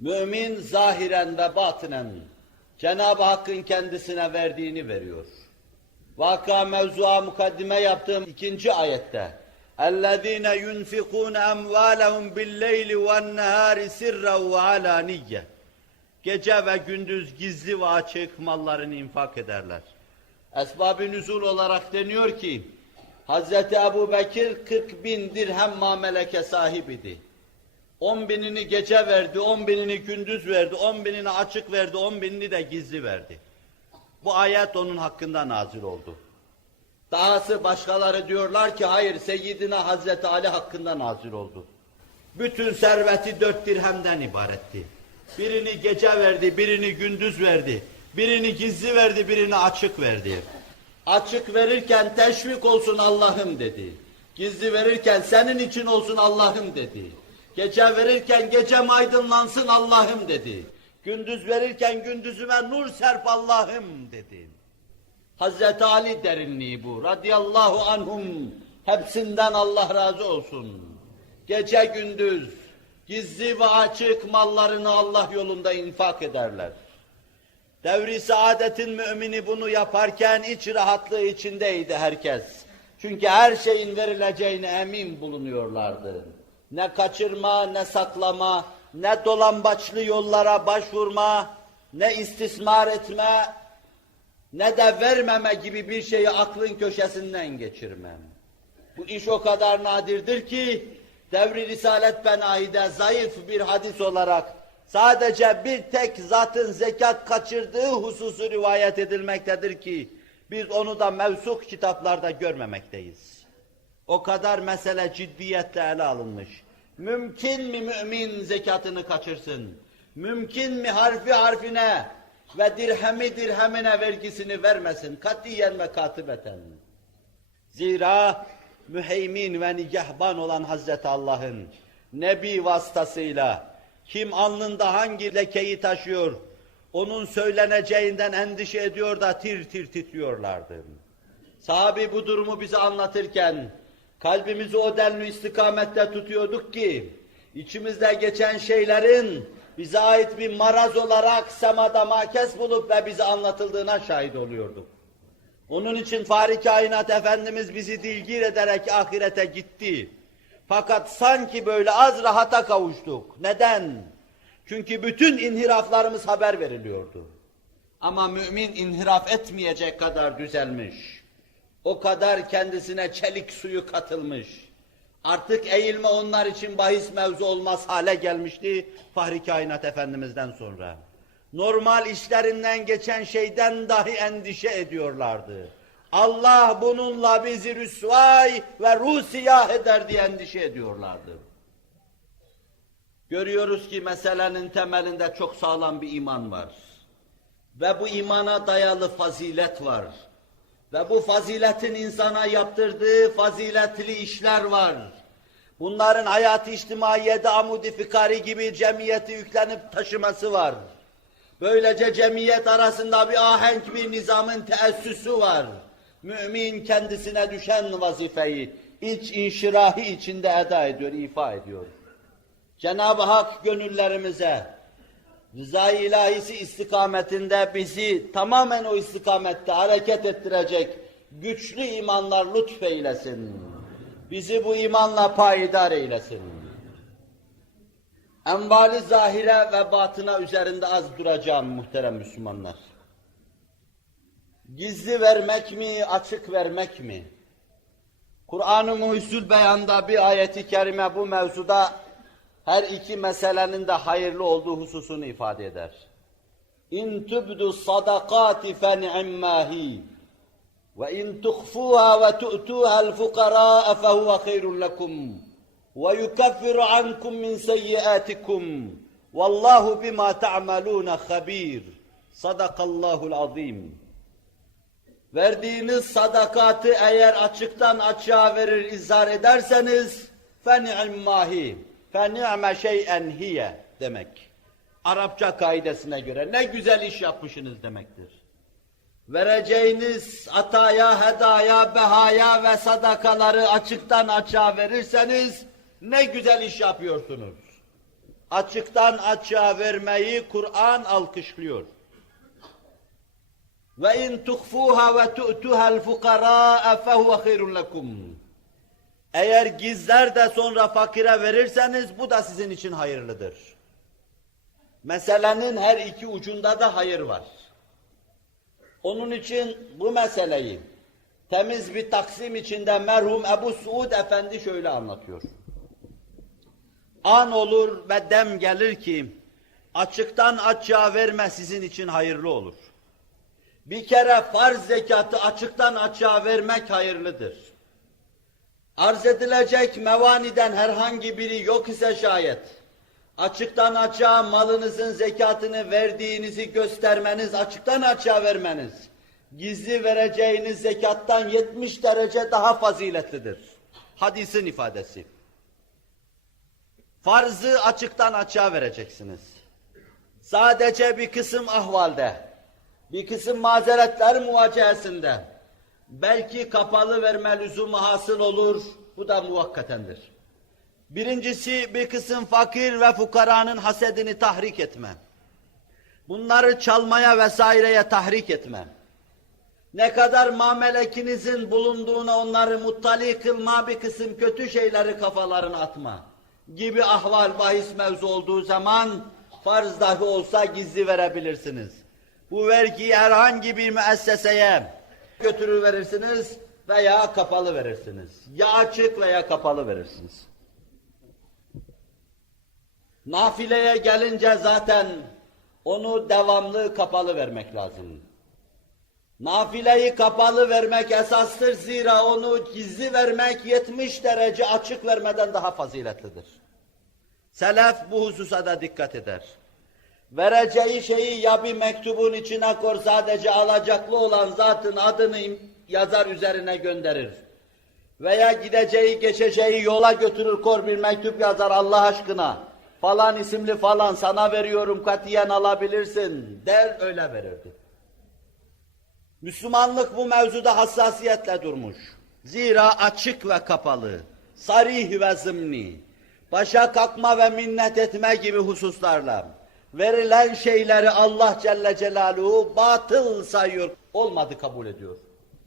Mümin zahiren ve batinen Cenab-ı Hakk'ın kendisine verdiğini veriyor. Vaka mevzua mukaddime yaptığım ikinci ayette اَلَّذ۪ينَ يُنْفِقُونَ اَمْوَالَهُمْ بِالْلَيْلِ وَالنَّهَارِ سِرًّا وَعَلَانِيَّةً Gece ve gündüz gizli ve açık mallarını infak ederler. Esbab-ı nüzul olarak deniyor ki, Hz. Ebu Bekir 40 bin dirhem mameleke sahibiydi. 10 binini gece verdi, 10 binini gündüz verdi, 10 binini açık verdi, 10 binini de gizli verdi. Bu ayet onun hakkında nazil oldu. Dahası başkaları diyorlar ki hayır Seyyidina Hazreti Ali hakkında nazil oldu. Bütün serveti dört dirhemden ibaretti. Birini gece verdi, birini gündüz verdi. Birini gizli verdi, birini açık verdi. Açık verirken teşvik olsun Allah'ım dedi. Gizli verirken senin için olsun Allah'ım dedi. Gece verirken gecem aydınlansın Allah'ım dedi. Gündüz verirken gündüzüme nur serp Allah'ım dedi. Hazreti Ali derinliği bu. Radiyallahu anhum. Hepsinden Allah razı olsun. Gece gündüz gizli ve açık mallarını Allah yolunda infak ederler. Devri saadetin mümini bunu yaparken iç rahatlığı içindeydi herkes. Çünkü her şeyin verileceğine emin bulunuyorlardı. Ne kaçırma, ne saklama, ne dolambaçlı yollara başvurma, ne istismar etme, ne de vermeme gibi bir şeyi aklın köşesinden geçirmem. Bu iş o kadar nadirdir ki, devri Risalet Benahi'de zayıf bir hadis olarak sadece bir tek zatın zekat kaçırdığı hususu rivayet edilmektedir ki, biz onu da mevsuk kitaplarda görmemekteyiz. O kadar mesele ciddiyetle ele alınmış. Mümkün mi mümin zekatını kaçırsın? Mümkün mi harfi harfine ve dirhemi dirhemine vergisini vermesin? Katiyen ve katibeten. Zira müheymin ve nigahban olan Hazreti Allah'ın Nebi vasıtasıyla kim alnında hangi lekeyi taşıyor, onun söyleneceğinden endişe ediyor da tir tir titriyorlardı. Sahabi bu durumu bize anlatırken kalbimizi o denli istikamette tutuyorduk ki içimizde geçen şeylerin bize ait bir maraz olarak semada makes bulup ve bize anlatıldığına şahit oluyorduk. Onun için Fahri Kainat Efendimiz bizi dilgir ederek ahirete gitti. Fakat sanki böyle az rahata kavuştuk. Neden? Çünkü bütün inhiraflarımız haber veriliyordu. Ama mümin inhiraf etmeyecek kadar düzelmiş. O kadar kendisine çelik suyu katılmış. Artık eğilme onlar için bahis mevzu olmaz hale gelmişti Fahri Kainat Efendimiz'den sonra. Normal işlerinden geçen şeyden dahi endişe ediyorlardı. Allah bununla bizi rüsvay ve ruh siyah eder diye endişe ediyorlardı. Görüyoruz ki meselenin temelinde çok sağlam bir iman var. Ve bu imana dayalı fazilet var. Ve bu faziletin insana yaptırdığı faziletli işler var. Bunların hayat-ı içtimaiyede amud-i fikari gibi cemiyeti yüklenip taşıması var. Böylece cemiyet arasında bir ahenk bir nizamın teessüsü var. Mümin kendisine düşen vazifeyi iç inşirahi içinde eda ediyor, ifa ediyor. Cenab-ı Hak gönüllerimize rıza ilahisi istikametinde bizi tamamen o istikamette hareket ettirecek güçlü imanlar lütfeylesin. Bizi bu imanla payidar eylesin. Envali zahire ve batına üzerinde az duracağım muhterem Müslümanlar. Gizli vermek mi, açık vermek mi? Kur'an-ı Muhyüzül Beyan'da bir ayeti kerime bu mevzuda her iki meselenin de hayırlı olduğu hususunu ifade eder. İn tubdu sadakati fen'immahi ve in tuhfuha ve tu'tuha el-fukara fehuve hayrun lekum ve yukaffiru ankum min seyyiatikum vallahu bima ta'malun habir. Sadakallahul azim. Verdiğiniz sadakatı eğer açıktan açığa verir, izhar ederseniz fen'immahi فَنِعْمَ şeyen hiye demek. Arapça kaidesine göre ne güzel iş yapmışsınız demektir. Vereceğiniz ataya, hedaya, behaya ve sadakaları açıktan açığa verirseniz ne güzel iş yapıyorsunuz. Açıktan açığa vermeyi Kur'an alkışlıyor. Ve in tuhfuha ve tu'tuha'l fuqara fehuve hayrun lekum. Eğer gizler de sonra fakire verirseniz bu da sizin için hayırlıdır. Meselenin her iki ucunda da hayır var. Onun için bu meseleyi temiz bir taksim içinde merhum Ebu Suud Efendi şöyle anlatıyor. An olur ve dem gelir ki açıktan açığa verme sizin için hayırlı olur. Bir kere farz zekatı açıktan açığa vermek hayırlıdır. Arz edilecek mevaniden herhangi biri yok ise şayet, açıktan açığa malınızın zekatını verdiğinizi göstermeniz, açıktan açığa vermeniz, gizli vereceğiniz zekattan 70 derece daha faziletlidir. Hadisin ifadesi. Farzı açıktan açığa vereceksiniz. Sadece bir kısım ahvalde, bir kısım mazeretler muvacehesinde, belki kapalı verme lüzumu hasıl olur, bu da muvakkatendir. Birincisi bir kısım fakir ve fukaranın hasedini tahrik etme. Bunları çalmaya vesaireye tahrik etme. Ne kadar mamelekinizin bulunduğuna onları muttali kılma bir kısım kötü şeyleri kafalarına atma gibi ahval bahis mevzu olduğu zaman farz dahi olsa gizli verebilirsiniz. Bu vergiyi herhangi bir müesseseye götürür verirsiniz veya kapalı verirsiniz. Ya açık veya kapalı verirsiniz. Nafileye gelince zaten onu devamlı kapalı vermek lazım. Nafileyi kapalı vermek esastır zira onu gizli vermek 70 derece açık vermeden daha faziletlidir. Selef bu hususa da dikkat eder. Vereceği şeyi ya bir mektubun içine kor sadece alacaklı olan zatın adını yazar üzerine gönderir. Veya gideceği geçeceği yola götürür kor bir mektup yazar Allah aşkına. Falan isimli falan sana veriyorum katiyen alabilirsin der öyle verirdi. Müslümanlık bu mevzuda hassasiyetle durmuş. Zira açık ve kapalı, sarih ve zımni, başa kalkma ve minnet etme gibi hususlarla verilen şeyleri Allah Celle Celaluhu batıl sayıyor, olmadı kabul ediyor.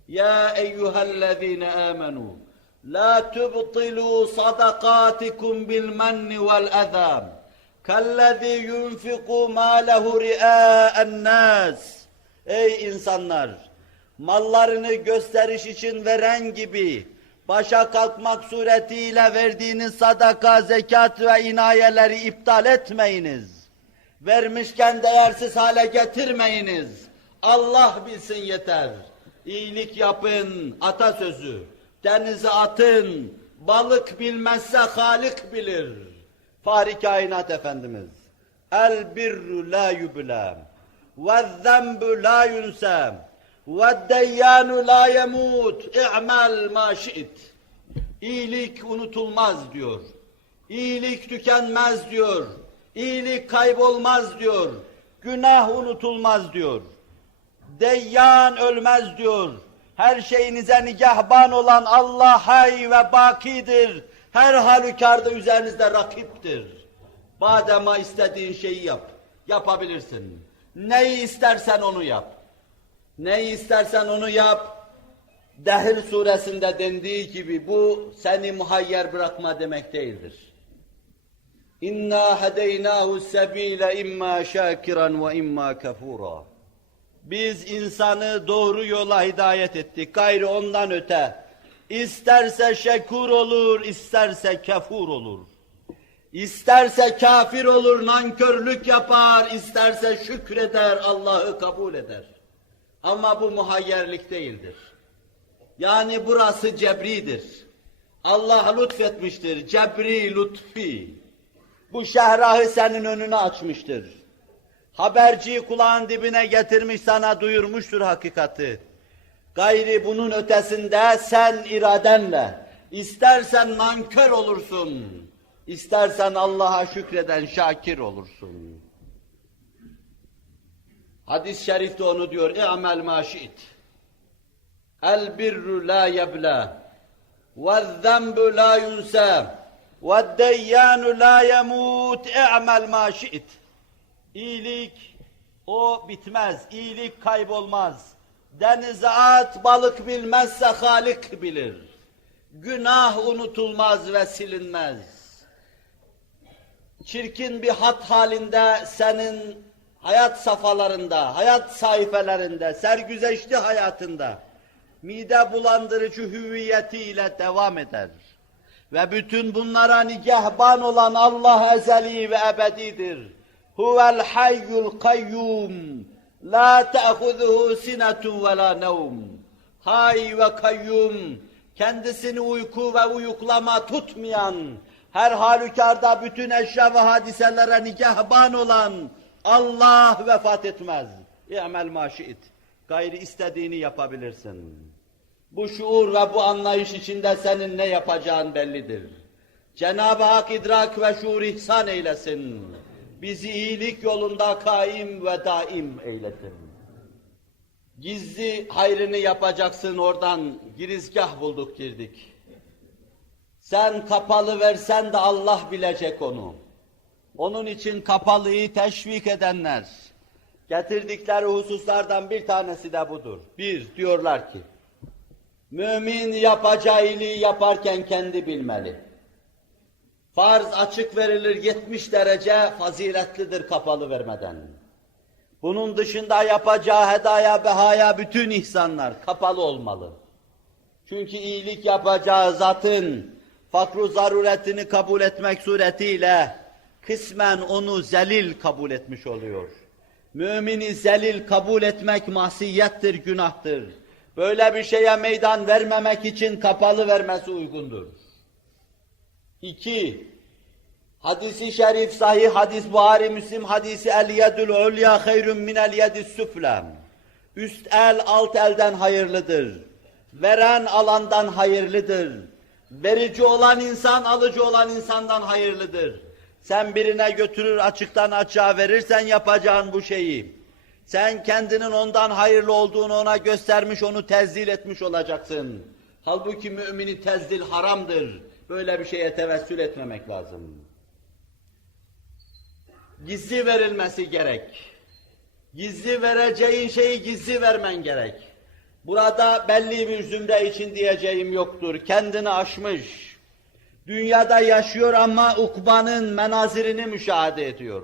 Ya eyyühellezine amenu la tubtilu sadakatikum bil menni vel ezam kellezi yunfiku malehu ri'a'en nas Ey insanlar! Mallarını gösteriş için veren gibi, başa kalkmak suretiyle verdiğiniz sadaka, zekat ve inayeleri iptal etmeyiniz. Vermişken değersiz hale getirmeyiniz. Allah bilsin yeter. İyilik yapın, atasözü. Denize atın, balık bilmezse Halik bilir. Fahri kainat Efendimiz. El birru la yublem. Ve zembu la yunsem. Ve deyyanu la yemut. İ'mel ma şi'it. İyilik unutulmaz diyor. İyilik tükenmez diyor. İyilik kaybolmaz diyor. Günah unutulmaz diyor. Deyyan ölmez diyor. Her şeyinize nigahban olan Allah hay ve bakidir. Her halükarda üzerinizde rakiptir. Badema istediğin şeyi yap. Yapabilirsin. Neyi istersen onu yap. Neyi istersen onu yap. Dehr suresinde dendiği gibi bu seni muhayyer bırakma demek değildir. İnna hedeynahu sebile imma şakiran ve imma kafura. Biz insanı doğru yola hidayet ettik. Gayrı ondan öte. İsterse şekur olur, isterse kafur olur. İsterse kafir olur, nankörlük yapar, isterse şükreder, Allah'ı kabul eder. Ama bu muhayyerlik değildir. Yani burası cebridir. Allah lütfetmiştir, cebri lütfi. Bu şehrahı senin önüne açmıştır. Haberciyi kulağın dibine getirmiş sana duyurmuştur hakikati. Gayri bunun ötesinde sen iradenle, istersen nankör olursun, İstersen Allah'a şükreden şakir olursun. Hadis-i şerifte onu diyor. Şi't. El birru la yebla. Ve zenbu la yunsa. وَالدَّيَّانُ لَا يَمُوتْ اِعْمَلْ مَا شِئْتِ İyilik, o bitmez, iyilik kaybolmaz. Denize at, balık bilmezse Halik bilir. Günah unutulmaz ve silinmez. Çirkin bir hat halinde senin hayat safhalarında, hayat sayfelerinde, sergüzeşli hayatında mide bulandırıcı hüviyetiyle devam eder. Ve bütün bunlara nigahban olan Allah ezeli ve ebedidir. Huvel hayyul kayyum. La te'huzuhu sinetun ve la nevm. Hay ve kayyum. Kendisini uyku ve uyuklama tutmayan, her halükarda bütün eşya ve hadiselere nigahban olan Allah vefat etmez. İ'mel maşit. Gayri istediğini yapabilirsin. Bu şuur ve bu anlayış içinde senin ne yapacağın bellidir. Cenab-ı Hak idrak ve şuur ihsan eylesin. Bizi iyilik yolunda kaim ve daim eylesin. Gizli hayrını yapacaksın oradan girizgah bulduk girdik. Sen kapalı versen de Allah bilecek onu. Onun için kapalıyı teşvik edenler, getirdikleri hususlardan bir tanesi de budur. Bir, diyorlar ki, mümin yapacağı iyiliği yaparken kendi bilmeli. Farz açık verilir 70 derece faziletlidir kapalı vermeden. Bunun dışında yapacağı hedaya, behaya bütün ihsanlar kapalı olmalı. Çünkü iyilik yapacağı zatın fakru zaruretini kabul etmek suretiyle kısmen onu zelil kabul etmiş oluyor. Mümini zelil kabul etmek masiyettir, günahtır. Böyle bir şeye meydan vermemek için kapalı vermesi uygundur. İki, hadisi şerif sahih hadis Buhari Müslim hadisi el yedül ulya hayrun minel yedis süflem. Üst el alt elden hayırlıdır. Veren alandan hayırlıdır. Verici olan insan alıcı olan insandan hayırlıdır. Sen birine götürür açıktan açığa verirsen yapacağın bu şeyi. Sen kendinin ondan hayırlı olduğunu ona göstermiş, onu tezdil etmiş olacaksın. Halbuki mümini tezdil haramdır. Böyle bir şeye tevessül etmemek lazım. Gizli verilmesi gerek. Gizli vereceğin şeyi gizli vermen gerek. Burada belli bir zümre için diyeceğim yoktur. Kendini aşmış. Dünyada yaşıyor ama ukbanın menazirini müşahede ediyor.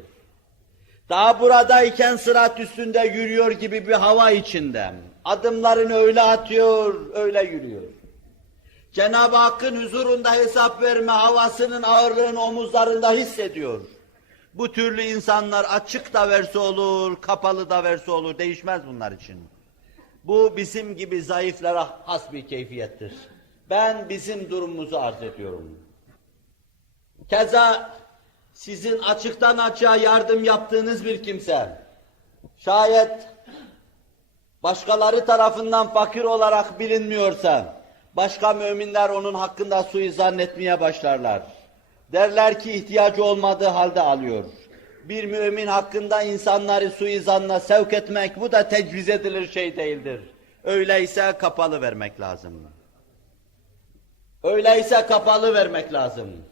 Daha buradayken sırat üstünde yürüyor gibi bir hava içinde. Adımlarını öyle atıyor, öyle yürüyor. Cenab-ı Hakk'ın huzurunda hesap verme havasının ağırlığını omuzlarında hissediyor. Bu türlü insanlar açık da verse olur, kapalı da verse olur, değişmez bunlar için. Bu bizim gibi zayıflara has bir keyfiyettir. Ben bizim durumumuzu arz ediyorum. Keza sizin açıktan açığa yardım yaptığınız bir kimse, şayet başkaları tarafından fakir olarak bilinmiyorsa, başka müminler onun hakkında suyu zannetmeye başlarlar. Derler ki ihtiyacı olmadığı halde alıyor. Bir mümin hakkında insanları suizanla sevk etmek bu da tecviz edilir şey değildir. Öyleyse kapalı vermek lazım. Öyleyse kapalı vermek lazım.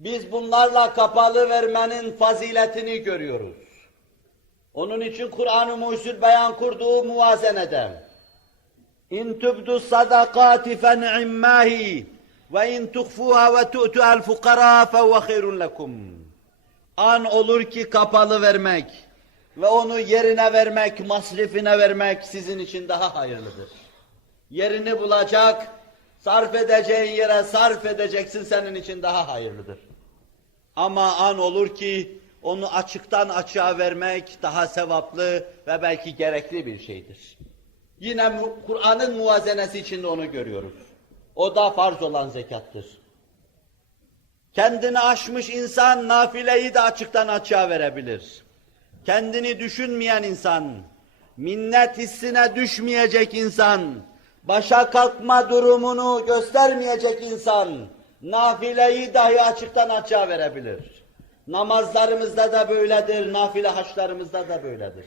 Biz bunlarla kapalı vermenin faziletini görüyoruz. Onun için Kur'an-ı Mucizül beyan kurduğu muvazenede İn tubdu sadakati fen'immahi ve in tuhfuha ve tu'tu'al fukara fehuve hayrun lekum. An olur ki kapalı vermek ve onu yerine vermek, masrifine vermek sizin için daha hayırlıdır. Yerini bulacak, sarf edeceğin yere sarf edeceksin senin için daha hayırlıdır. Ama an olur ki onu açıktan açığa vermek daha sevaplı ve belki gerekli bir şeydir. Yine Kur'an'ın muvazenesi içinde onu görüyoruz. O da farz olan zekattır. Kendini aşmış insan nafileyi de açıktan açığa verebilir. Kendini düşünmeyen insan, minnet hissine düşmeyecek insan, başa kalkma durumunu göstermeyecek insan, nafileyi dahi açıktan açığa verebilir. Namazlarımızda da böyledir, nafile haçlarımızda da böyledir.